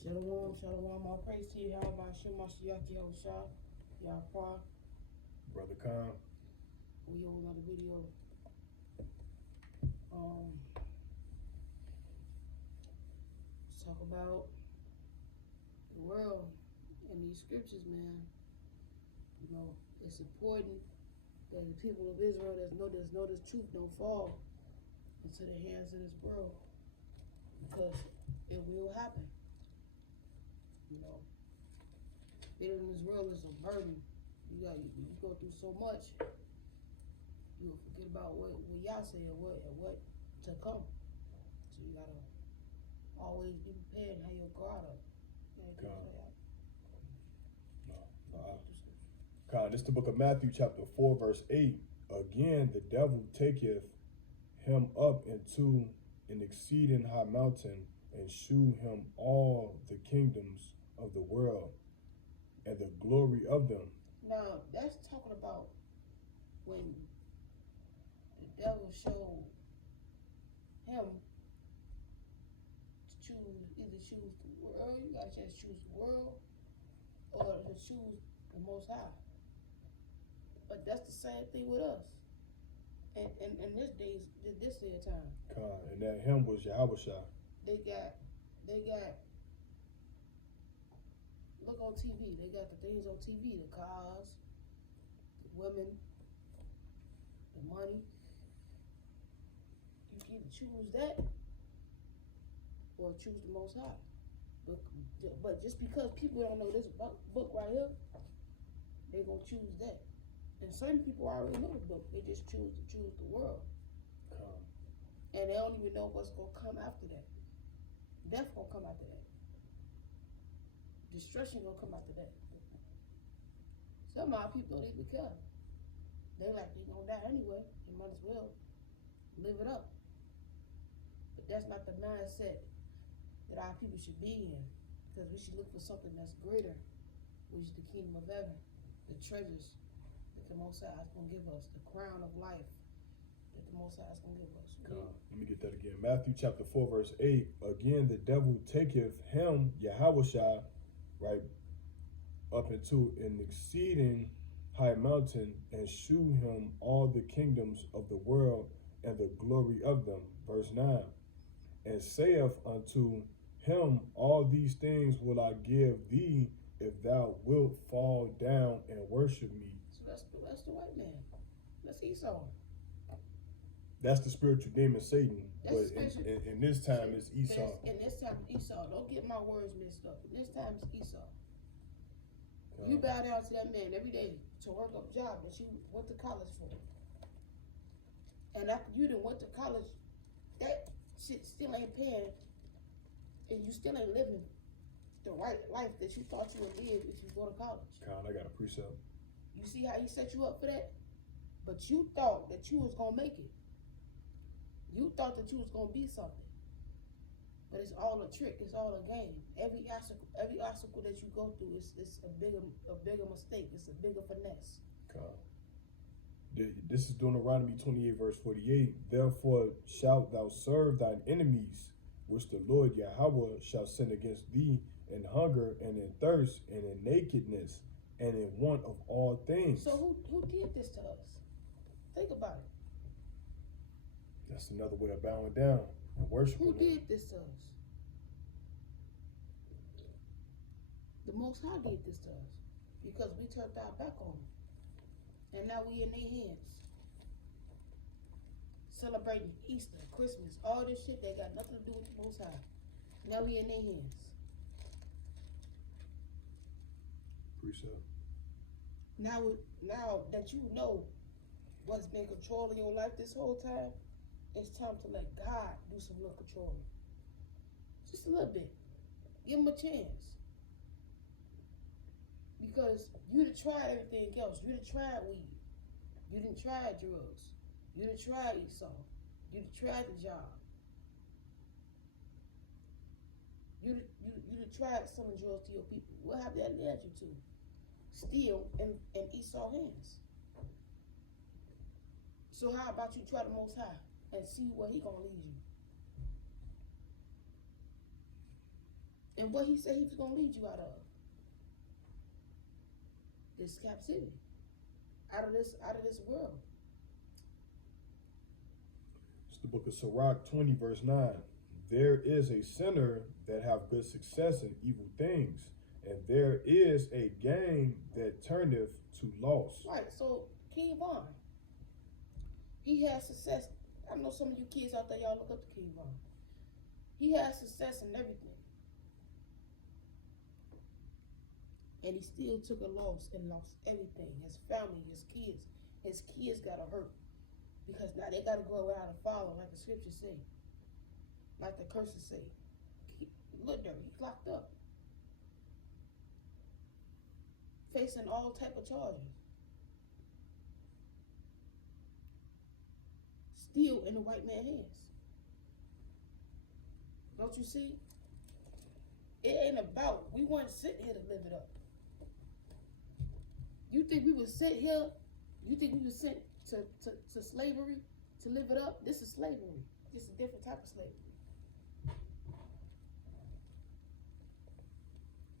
Shalom, shalom, all praise to you, how about Shema Shiaki Hosha, Yahweh. Brother Khan. We on another video. Let's talk about the world and these scriptures, man. You know, it's important that the people of Israel that know this truth don't fall into the hands of this world, because it will happen. You know, being in this world is a burden. You go through so much, you'll forget about what y'all say and what to come. So you gotta always be prepared and have your guard up. God, this is the book of Matthew, chapter 4, verse 8. Again, the devil taketh him up into an exceeding high mountain, and shew him all the kingdoms of the world and the glory of them. Now, that's talking about when the devil showed him to choose the world. You gotta just choose the world or to choose the Most High. But that's the same thing with us. And this day of time. God, and that him was Yahushua. They got look on TV. They got the things on TV, the cars, the women, the money. You can choose that or choose the Most High. But just because people don't know this book right here, they're gonna choose that. And some people already know the book. They just choose the world. And they don't even know what's gonna come after that. Death gonna come after that. Destruction gonna come after that. Some of our people don't even care. They like they gonna die anyway. You might as well live it up. But that's not the mindset that our people should be in. Because we should look for something that's greater, which is the kingdom of heaven, the treasures that the Most High is gonna give us, the crown of life that the Most High is gonna give us. Let me get that again. Matthew chapter 4, verse 8. Again, the devil taketh him, Yahushua, right, up into an exceeding high mountain, and shew him all the kingdoms of the world and the glory of them. Verse 9. And saith unto him, all these things will I give thee, if thou wilt fall down and worship me. So that's the white man. That's Esau. That's the spiritual demon Satan. That's but in this time it's Esau. In this time it's Esau. Don't get my words mixed up. In this time it's Esau. You bow down to that man every day to work up a job that you went to college for. And after you done went to college, that shit still ain't paying, and you still ain't living the right life that you thought you would live if you go to college. I got a precept. You see how he set you up for that? But you thought that you was gonna make it. You thought that you was gonna be something. But it's all a trick, it's all a game. Every obstacle that you go through is a bigger mistake, it's a bigger finesse. This is Deuteronomy 28, verse 48. Therefore shalt thou serve thine enemies, which the Lord Yahweh shall send against thee in hunger and in thirst and in nakedness and in want of all things. So who did this to us? Think about it. That's another way of bowing down and worshiping. Who did this to us? The Most High did this to us because we turned our back on him. And now we in their hands. Celebrating Easter, Christmas, all this shit that got nothing to do with the Most High. Now we in their hands. Precept. Now that you know what's been controlling your life this whole time, it's time to let God do some little controlling. Just a little bit. Give him a chance. Because you done tried everything else. You done tried weed. You done tried drugs. You done tried Esau. You done tried the job. You done tried selling drugs to your people. What have that led you to? Still in Esau's hands. So how about you try the Most High and see where he gonna lead you? And what he said he was going to lead you out of? This captivity. Out of this world. It's the book of Sirach 20, verse 9. There is a sinner that have good success in evil things, and there is a gain that turneth to loss. Right, so King Von, he has success. I know some of you kids out there, y'all look up to King Von. He has success in everything. And he still took a loss and lost everything. His family, his kids. His kids got to hurt. Because now they got to go without a father, like the scriptures say. Like the curses say. Look there, he's locked up. Facing all type of charges. Still in the white man's hands. Don't you see? It ain't about, we weren't sitting here to live it up. You think we would sit here? You think we were sent to slavery to live it up? This is slavery. This is a different type of slavery.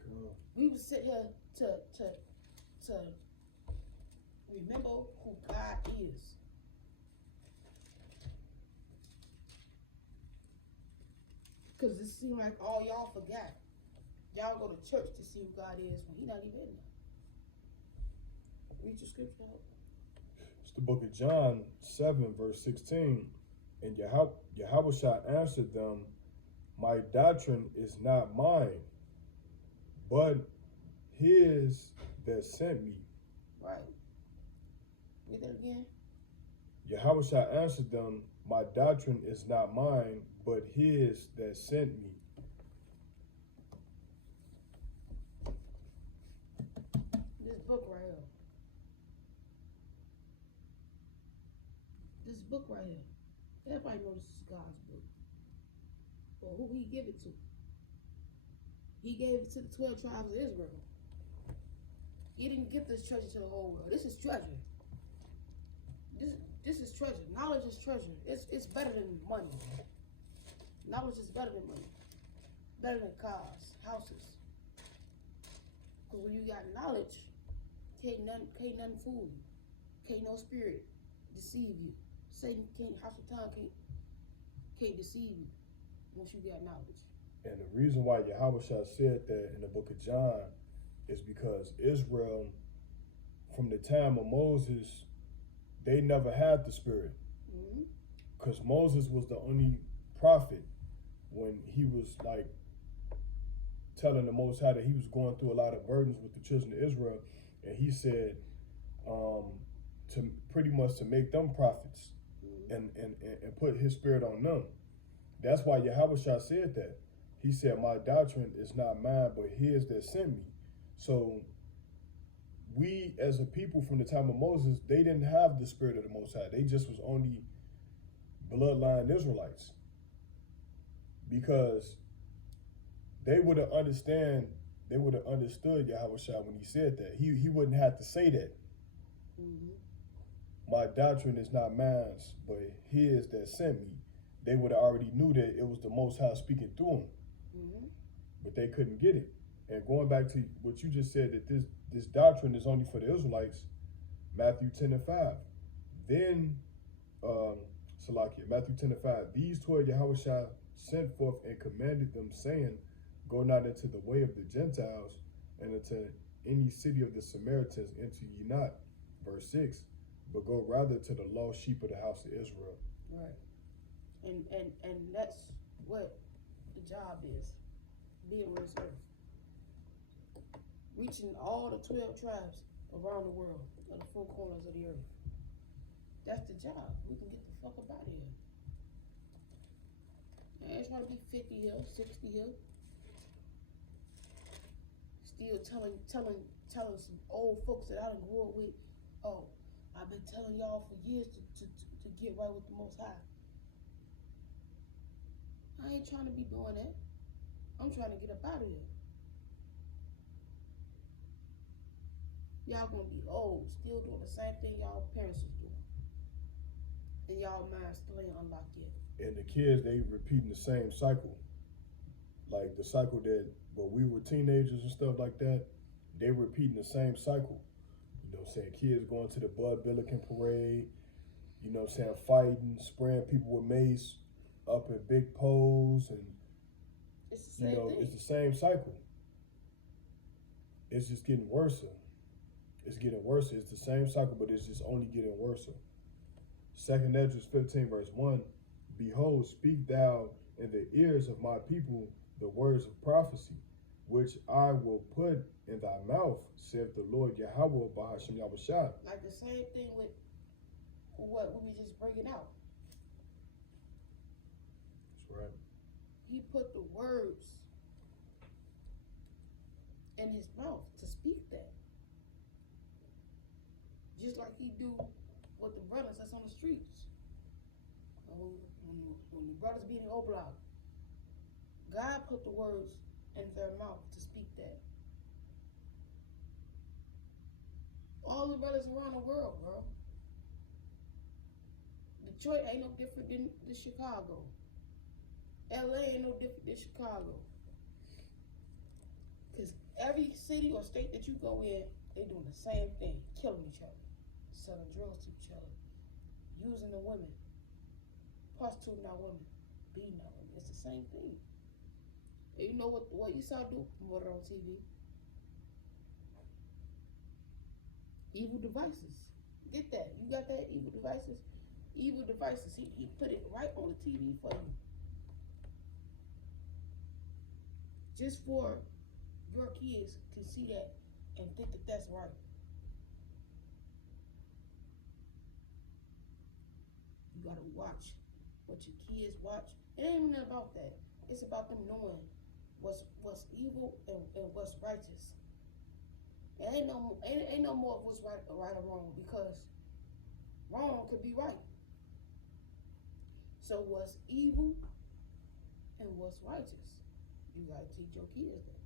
Cool. We would sit here to remember who God is. Because it seems like all y'all forgot. Y'all go to church to see who God is when He's not even in there. Read your scripture out. It's the book of John 7, verse 16. And Yahushua answered them, my doctrine is not mine, but his that sent me. Right. Read that again. Yahushua answered them, my doctrine is not mine, but his that sent me. This book right here. This book right here. Everybody knows this is God's book. But who he give it to? He gave it to the 12 tribes of Israel. He didn't give this treasure to the whole world. This is treasure. This is treasure. Knowledge is treasure. It's better than money. Knowledge is better than money. Better than cars, houses. Because when you got knowledge, can't nothing fool you. Can't no spirit deceive you. Satan can't, Hasatan can't deceive you once you got knowledge. And the reason why Yahushua said that in the book of John is because Israel, from the time of Moses, they never had the spirit. Because Moses was the only prophet when he was like telling the Most High that he was going through a lot of burdens with the children of Israel. And he said to pretty much to make them prophets and put his spirit on them. That's why Yahushua said that. He said, my doctrine is not mine, but his that sent me. So we as a people from the time of Moses, they didn't have the spirit of the Most High. They just was only bloodline Israelites. Because they would have understood Yahushua when he said that. He wouldn't have to say that. My doctrine is not mine, but his that sent me. They would have already knew that it was the Most High speaking through them. But they couldn't get it. And going back to what you just said, that this doctrine is only for the Israelites, Matthew 10 and 5. Then, Matthew 10 and 5, these 12 Yahushua sent forth and commanded them, saying, go not into the way of the Gentiles, and into any city of the Samaritans enter ye not. Verse 6, but go rather to the lost sheep of the house of Israel. Right. And that's what the job is, being on this earth. Reaching all the 12 tribes around the world, on the four corners of the earth. That's the job. We can get the fuck up out of here. I ain't trying to be 50 here, 60 here. Still telling some old folks that I done grew up with, oh, I've been telling y'all for years to get right with the Most High. I ain't trying to be doing that. I'm trying to get up out of here. Y'all gonna be old, still doing the same thing y'all parents was doing. And y'all minds still ain't unlocked yet. And the kids, they repeating the same cycle. Like the cycle that but we were teenagers and stuff like that, they repeating the same cycle. You know what I'm saying? Kids going to the Bud Billiken parade, you know what I'm saying, fighting, spraying people with mace up in big poles, and It's the same thing. it's the same cycle. It's just getting worse. It's getting worse. It's the same cycle, but it's just only getting worse. 2 Esdras 15 verse 1, behold, speak thou in the ears of my people the words of prophecy, which I will put in thy mouth, saith the Lord Yahweh Bahashim Yahushua. Like the same thing with what we just bringing out. That's right. He put the words in his mouth to speak that. Just like he do with the brothers that's on the streets. When the brothers be in the block, God put the words in their mouth to speak that. All the brothers around the world, bro. Detroit ain't no different than Chicago. LA ain't no different than Chicago. Because every city or state that you go in, they doing the same thing. Killing each other. Selling drugs to each other. Using the women. Prostituting our women. Beating our women. It's the same thing. And you know what Esau do? Promote it on TV. Evil devices. Get that. You got that? Evil devices? Evil devices. He put it right on the TV for you. Just for your kids to see that and think that that's right. You gotta watch what your kids watch. It ain't even about that. It's about them knowing what's evil and what's righteous. It ain't no more of what's right or wrong, because wrong could be right. So what's evil and what's righteous, you gotta teach your kids that.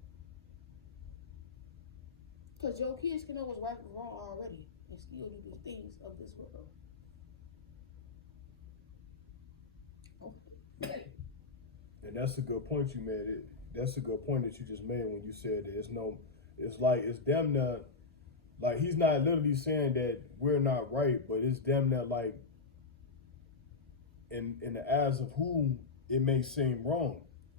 Because your kids can know what's right and wrong already and still do the things of this world. Okay. And that's a good point you made. That's a good point that you just made when you said that it's damn near, like he's not literally saying that we're not right, but it's damn near like in the eyes of whom it may seem wrong.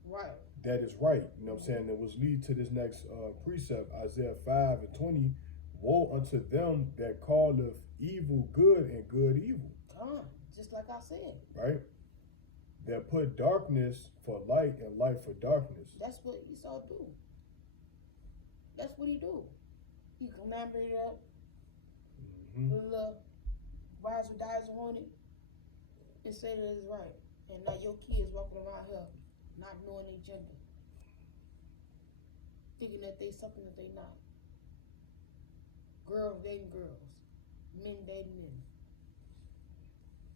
Right. That is right. You know what I'm saying? That was lead to this next precept, Isaiah 5:20. Woe unto them that calleth evil good and good evil. Just like I said. Right? That put darkness for light and light for darkness. That's what Esau do. That's what he do. He commanded it up. Put a little riser dizer on it and say that it's right. And now your kids walking around here not knowing their gender. Thinking that they something that they not. Girls dating girls. Men dating men.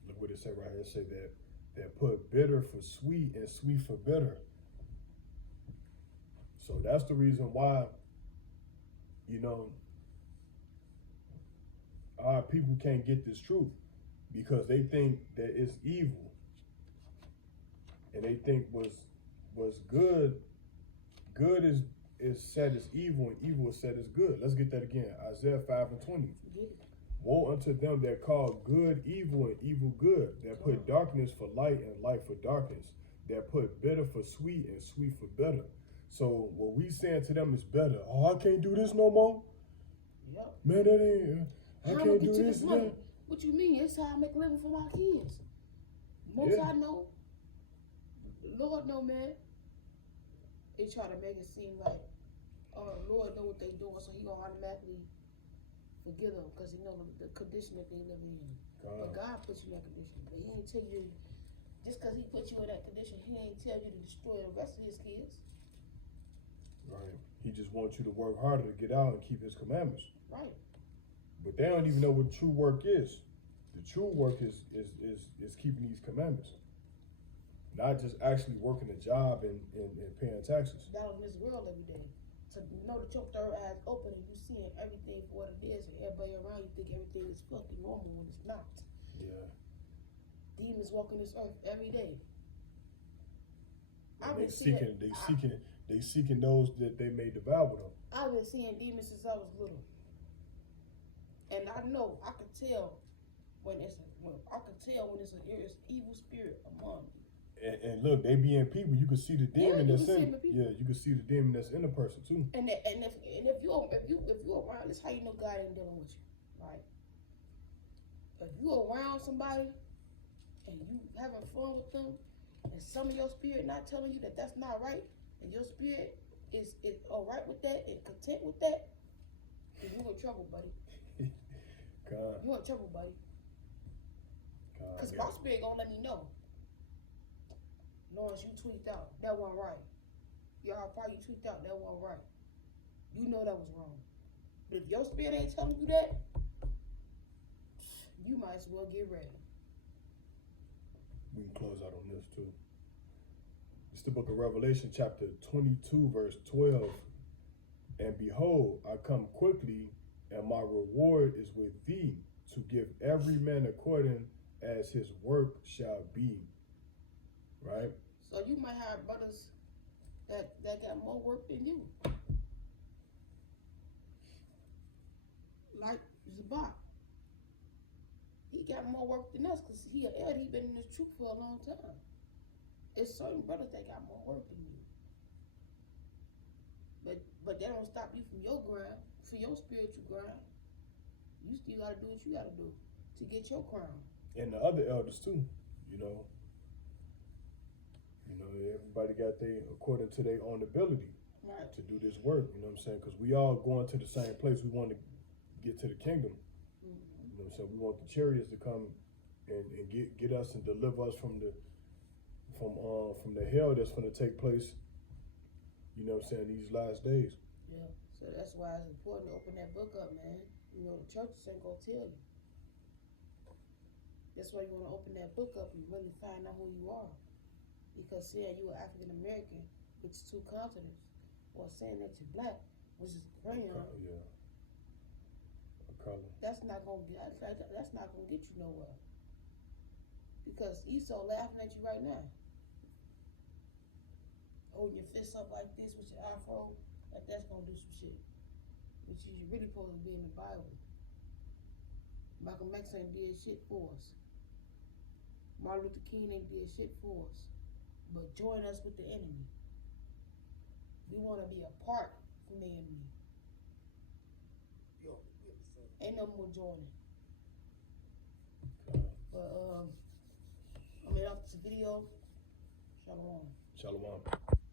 Look what it say right here. It say that put bitter for sweet and sweet for bitter. So that's the reason why, you know, our people can't get this truth, because they think that it's evil, and they think was good is said as evil, and evil is said as good. Let's get that again. Isaiah 5:20. Woe unto them that call good evil and evil good, that put darkness for light and light for darkness, that put bitter for sweet and sweet for bitter. So what we saying to them is better. Oh, I can't do this no more. Yep. Man, that ain't. I can't do this, man. What you mean? It's how I make a living for my kids. Most I know, Lord know, man. They try to make it seem like, oh, Lord know what they doing, so he gonna automatically forgive them because he know the condition that they living in. But God puts you in that condition. But he ain't tell you, just because he put you in that condition, he ain't tell you to destroy the rest of his kids. Right. He just wants you to work harder to get out and keep his commandments. Right. But they don't even know what true work is. The true work is keeping these commandments. Not just actually working a job and paying taxes. Down in this world every day. To know that your third eye's open and you seeing everything for what it is, and everybody around you think everything is fucking normal when it's not. Yeah. Demons walking this earth every day. They they seeking those that they may devour them. I've been seeing demons since I was little, and I know I can tell when it's an evil spirit among you. And look, they be in people. You can see the demon you that's can see in. the people. Yeah, you can see the demon that's in a person too. And if you around, that's how you know God ain't dealing with you, right? If you around somebody and you having fun with them, and some of your spirit not telling you that that's not right, and your spirit is all right with that and content with that, then you in trouble, buddy. God. You in trouble, buddy. Cause yeah. my spirit gonna let me know. Lawrence, you tweaked out. That wasn't right. Y'all probably tweaked out. That wasn't right. You know that was wrong. But if your spirit ain't telling you that, you might as well get ready. We can close out on this too. It's the book of Revelation, chapter 22, verse 12. And behold, I come quickly, and my reward is with thee, to give every man according as his work shall be. Right? So you might have brothers that got more work than you. Like Zabak. He got more work than us because he been in this truth for a long time. There's certain brothers that got more work than you. But that don't stop you from your grind, for your spiritual grind. You still gotta do what you gotta do to get your crown. And the other elders too, you know. Everybody got their, according to their own ability, right, to do this work, you know what I'm saying? Because we all going to the same place. We want to get to the kingdom. Mm-hmm. You know what I'm saying? We want the chariots to come and get us and deliver us from the hell that's going to take place, you know what I'm saying, these last days. Yeah, so that's why it's important to open that book up, man. You know, the churches ain't going to tell you. That's why you want to open that book up and really find out who you are. Because saying you're African American, which is 2 continents, or saying that you're black, which is crayon, yeah, a color. That's not gonna get you nowhere. Because Esau laughing at you right now, holding your fists up like this with your afro, like that's gonna do some shit, which is really supposed to be in the Bible. Malcolm X ain't did shit for us. Martin Luther King ain't did shit for us. But join us with the enemy. We want to be apart from the enemy. Ain't no more joining. But I'm off this video. Shalom. Shalom.